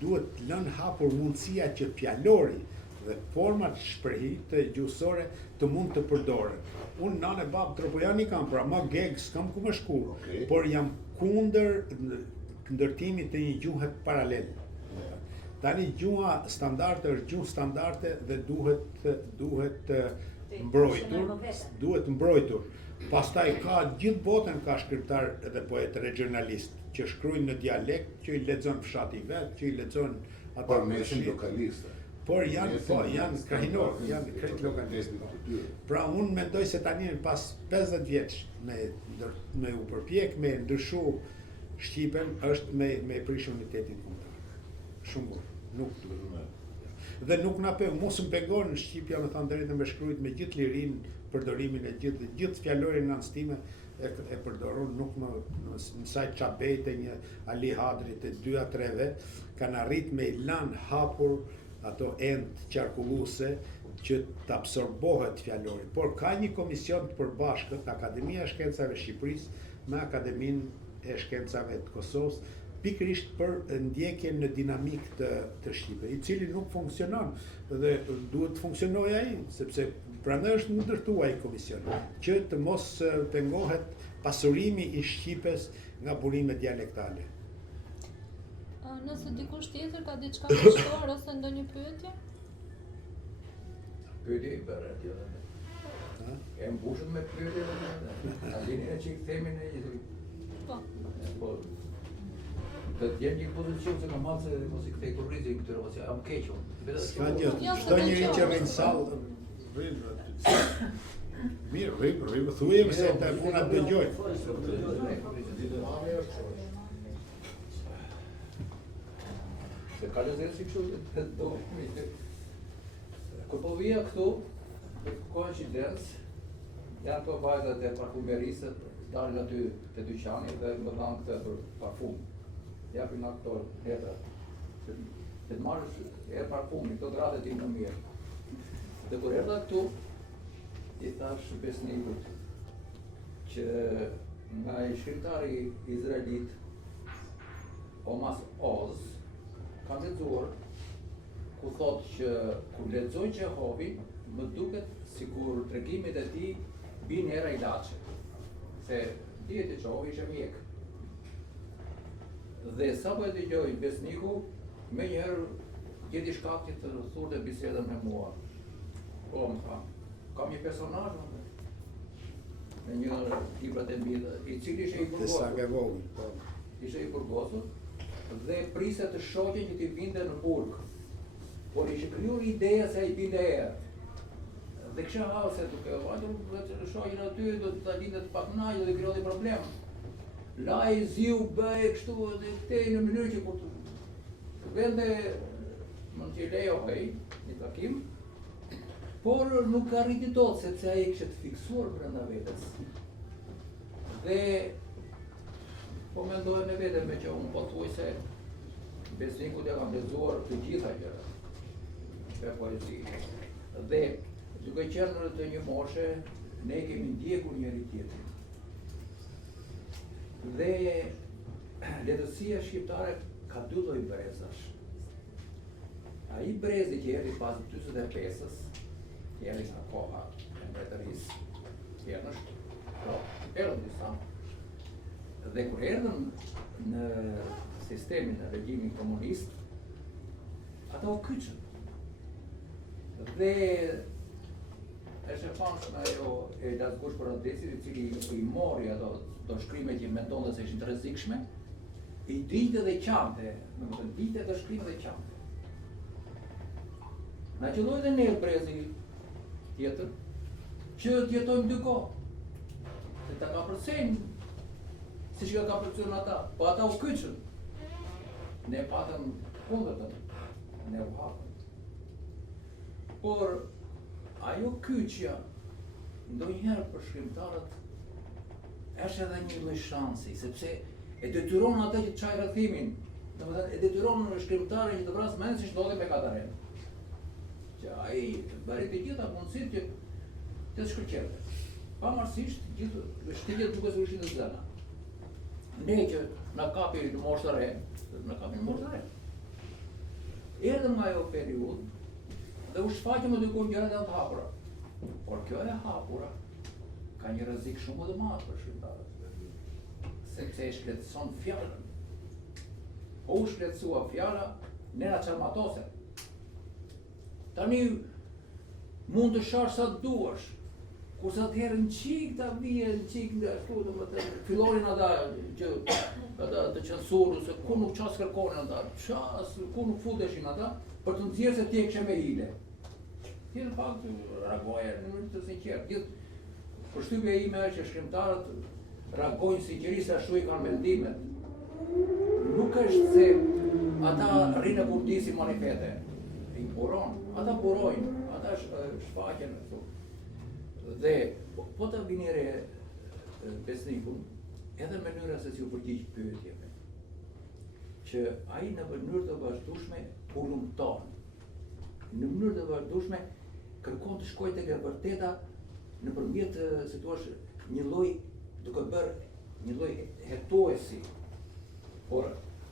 duhet lënë hapur mundësia që fjalori dhe format shprehje të gjuhësore të mund të përdoren. Unë nanë e babë Tropojani kam, pra më geg s'kam ku më shku, por jam kundër ndërtimit të një gjuhë paralel. Tani gjuha standarde është gjuhë standarde dhe duhet mbrojtur. Pastaj ka gjithë botën ka shkriptar edhe poet regionalist që shkruajnë në dialekt, që I lexon fshati vet, që I lexon ata por mesin lokalistë. Por janë krahinor, janë krejt lokalistë. Pra unë mendoj se tani pas 50 vjeç me u përpjek me ndryshu shqipen është me prish unitetin kombëtar. Shumë nuk duhet. Dhe nuk na mos më pengon shqipja me thënë drejtën me shkruajt me gjithë lirinë, përdorimin e gjithë fjalorin anstime e përdorun, nuk më saj Çabejte, një Ali Hadri të 2-3-ve kanë arrit me lan hapur ato end qarkulluese që të absorbohet fjalorin. Por ka një komision të përbashkët, Akademia e Shkencave e Shqipërisë me Akademinë e Shkencave të Kosovës, pikërisht për ndjekjen në dinamik të shqipe, I cili nuk funksionon dhe duhet të funksionojë ai, sepse prandaj është ndërtuar ai komision, që të mos pengohet pasurimi I shqipes nga burime dialektale. Nëse dikush tjetër ka diçka të shtuar ose ndonjë pyetje? Pyetje I bërë atje. E mbushur me pyetje. A dini ne çik themin e Po. Po. Të jenë një pozicion se ka marrë se mos I kthej kurrizin këtyre ose am keq unë. S'ka gjë, çdo njeri që vjen në sallë, Mirë, rrimë, thujemi se ta puna dëgjoj. Se ka lezirë si kështu të dojmë. Kur po vija këtu, me koincidencë, janë të vajzat e parfumerisë, dalin aty të dyqani dhe më dhanë këtë për parfum. Japin nga këto letra. Që të marrësh e parfumi, këto gratë ti më mirë. Dhe kur erdha këtu, i thash besnikut që nga i shkrimtari izraelit Omas Oz ka lexuar ku thotë që kur lexoj Çehovin më duket sikur tregimit e tij bin era ilaçe. Se dihet që Çehovi ishte mjek. Dhe sa po e dëgjoj besniku, me njerë gjeti shkakti të thurë bisedën me mua. Po më tha, kam një personazh në një librat e mbi, i cili ishte i burgosur. Ishte i burgosur dhe priste të shoqen që t'i vinte në burg. Por ishte krijuar ideja se ai binte erë. Dhe kisha hause duke vajtur të shoqen aty, do të lindë të pak naj dhe krijonte problem. La i ziu bëj kështu dhe këtej në mënyrë që kur të vende mund t'i lejohej një takim, por nuk arriti dot sepse ai kishte të fiksuar brenda vetes. Dhe po mendoj me veten me që unë po thuaj se besnikut ja kam lexuar të gjitha gjërat e poezi. Dhe duke qenë të një moshe, ne kemi ndjekur njëri tjetrin. Dhe letësia shqiptare ka dy lloj brezash. Ai brezi që erdhi pas 45-s, erdhi nga koha e mbretërisë Tjernësh, erdhën disa. Dhe kur erdhën në sistemin e regjimin komunist, ata u kyçën. Dhe është e famshme ajo e Lazgush Poradesit, i cili i mori ato shkrimet që mendonte se ishin të rrezikshme, i dinte dhe qante, domethënë dinte të shkrimet dhe qante. Na qelloi dhe ne brezi tjetër, që të jetojmë dy kohë. Se ta ka përcejnë, si që ka përcejnë ata, po ata u kyçën. Ne patëm kundërtën, ne u hapën. Por ajo kyçja, ndonjëherë për shkrimtarët, është edhe një lloj shansi, sepse e detyron ata që të çajë rrethimin, domethënë e detyron shkrimtarin që të vrasë mendin siç ndodhi me Kataren. Që ai bëri të gjitha mundësitë që të shkëlqente. Pavarësisht gjithë shtypjet duke se ishin në zëna. Ne që na kapi në moshë të re, erdhëm nga ajo periudhë dhe u shfaqëm me diku gjërat e të hapura. Por kjo e hapura ka një rrezik shumë më të madh për shkrimtarët. Sepse e shpletëson fjalën. Po u shpletësua fjala, ne na çarmatosen. Tani mund të shash sa të duash, kurse atëherë në qik ta vije, në qik nga ashtu, domethënë fillonin ata që ata të censurën se ku nuk ças kërkonin ata, ku nuk futeshin ata për të nxjerrë se ti e kishe me hile. Ti në fakt reagoje në mënyrë të sinqertë. Gjithë përshtypja ime është që shkrimtarët reagojnë sinqerisht ashtu i kanë mendimet. Nuk është se ata rrinë kur disin manifete. I buron, ata burojnë, ata shfaqen këtu. Dhe po ta vini re besnikun, edhe mënyra se si u përgjigj pyetjeve. Që ai në mënyrë të vazhdueshme hulumton. Në mënyrë të vazhdueshme kërkon të shkojë tek e vërteta nëpërmjet si thua një lloj duke bërë një lloj hetuesi. Por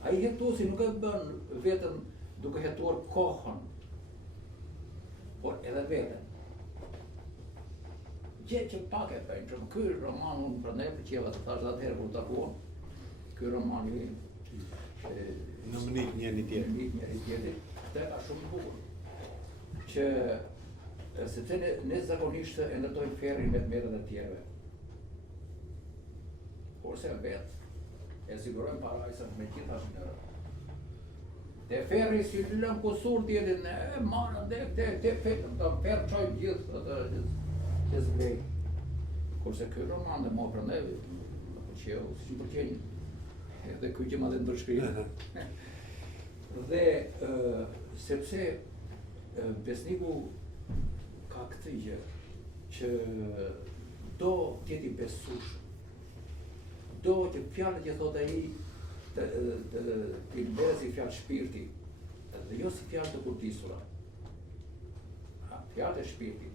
ai hetuesi nuk e bën vetëm duke hetuar kohën, por edhe veten. Gjë që pak e bëjnë, që ky roman unë prandaj pëlqeva të thash atëherë kur takuam, ky roman në mënyrë njëri tjetër. Këtë ka shumë bukur. Që sepse ne zakonisht e ndërtojmë ferrin me të metët e tjerëve. Kurse vet e sigurojmë parajsën me gjitha mënyrët. Te ferri si lëm kusur tjetrin, marrën te ferr çojmë gjithë atë që zblej. Kurse ky roman dhe mua prandaj më pëlqeu, si më pëlqen edhe ky që ma dhe ndërshkrim. Dhe sepse besniku ka këtë gjë që do t'jeti besueshëm, do që fjalët që thot ai t'i bëjë si fjalë shpirti, dhe jo si fjalë të kurdisura. Fjalët e shpirtit,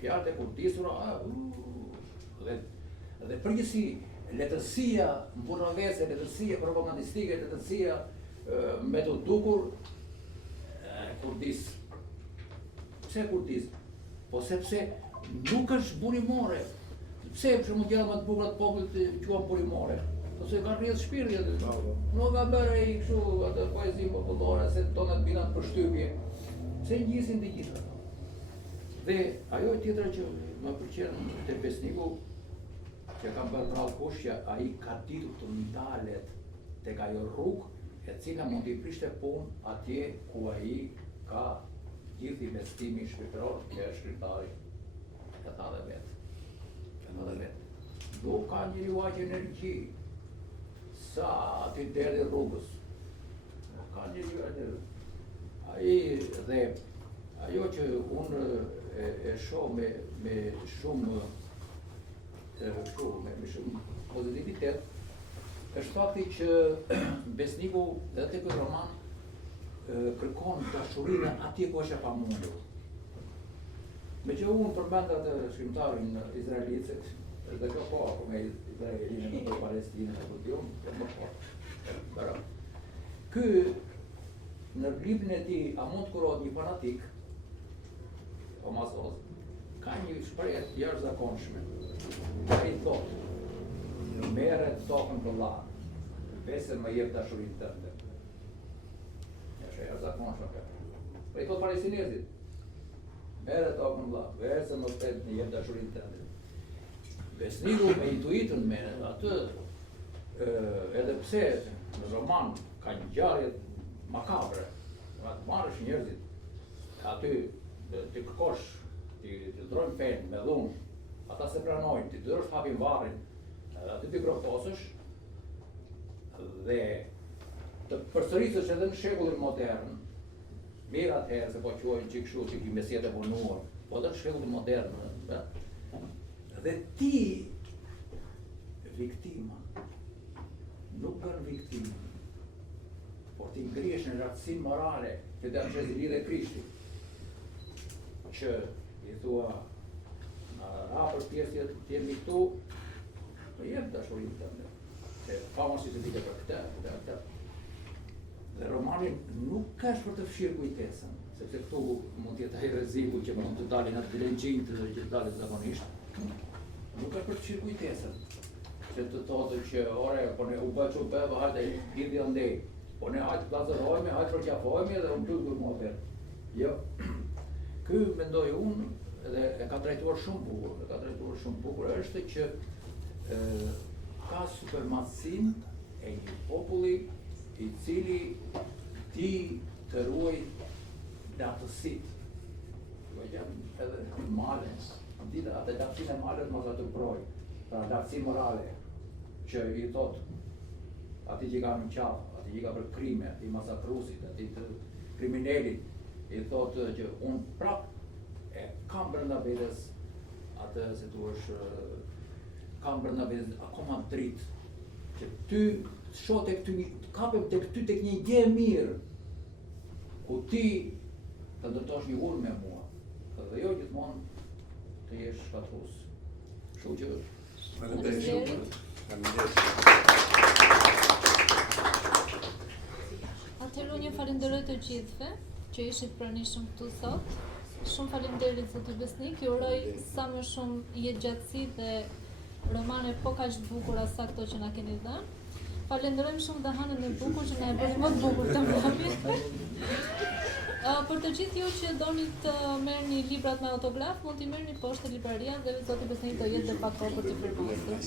fjalët e kurdisura, dhe përgjithësi letërsia mburravese, letërsia propagandistike, letërsia me të dukur kurdis. Pse kurdis? Po sepse nuk është burimore. Pse për shembull gjëra më të bukura të popullit quhen burimore? Ose ka rrjedh shpirti aty. Nuk ka bërë ai kështu atë poezi popullore se tonat binat për shtypje. Pse ngjisin të gjitha? Dhe ajo tjetra që më pëlqen te besniku që kam bërë rrallë kushja, ai ka ditur të ndalet tek ajo rrugë e cila mund t'i prishte punë atje ku ai ka gjithë investimin shpirtëror që është shkrimtari. E tha dhe vetë. Nuk ka njeriu aq energji sa aty deri rrugës. Nuk ka njeriu atë. Ai dhe ajo që unë e shoh me shumë pozitivitet është fakti që besniku edhe te ky roman kërkon dashurinë atje ku është e pamundur. Me që unë përmenda të shkrimtarin izraelit, dhe kjo po, ako me Izraelin e Palestinën e Kurdion, më po. Ky, në librin e tij, a mund të kurohet një fanatik, Omazoz, ka një shprehje të jashtëzakonshme. Ai thotë, merret tokën vëlla, besë më jep dashurinë tënde. Është e jashtëzakonshme. Po i thotë palestinezit, merret tokën vëlla, besë më jep dashurinë tënde. Besniku me intuitën me atë, edhe pse në roman ka një ngjarje makabre, të marrësh njerëzit, aty të kërkosh, të drojnë fen me dhunë, ata se pranojnë, të dërësh hapin varrin, aty të grohtosësh dhe të përsërisësh edhe në shekullin modern, mirë atëherë se po quajnë që kështu, që kime si e të punuar, po edhe në shekullin modern, dhe ti, viktima, nuk bën viktima, por ti ngrihesh në ratësinë morale që të është lidhe Krishti, që i thua a për pjesë të jemi këtu, më jep dashurinë tënde, se pamosi se dike për këtë. Dhe romani nuk është për të fshirë kujtesën, sepse këtu mund t'jetë ai rreziku që mund të dalin atë dilengjinjt që të dalin zakonisht. Nuk është për të fshirë kujtesën, që të thotë që ore, po ne u bë që bëve, hajde hidhi ndej, po ne hajtë plazërojme, hajtë përqafojme dhe unë të moder. Jo. Ky mendoj unë, dhe e ka trajtuar shumë bukur, është që ka supremacin e një populli i cili ti të ruaj lartësitë. Edhe malen, atë lartësinë e malet mos atë proj, pra lartësi morale, që i thot ati që ka në qafë, ati që ka për krime, ati masakrusit, ati të kriminalit, i thotë që unë prap e kam brenda vetes atë se tu është kam brenda vetes akoma dritë që ty shoh tek ty kapem tek ty tek një gjë e mirë ku ti të ndërtosh një urë me mua dhe jo gjithmonë të jesh shkatrues. Kështu që Faleminderit. Atëherë unë falenderoj të gjithëve që ishit pranishëm këtu sot. Shumë faleminderit zoti Besnik, ju uroj sa më shumë jetëgjatësi dhe romane po kaq të bukura sa këto që na keni dhënë. Falenderojmë shumë dhe Hanën e bukur që na e bëri më të bukur të mbrëmjet. Për të gjithë ju që doni të merrni librat me autograf, mund t'i merrni poshtë te libraria dhe zoti Besnik do jetë dhe pak kohë për t'i përmbajtur.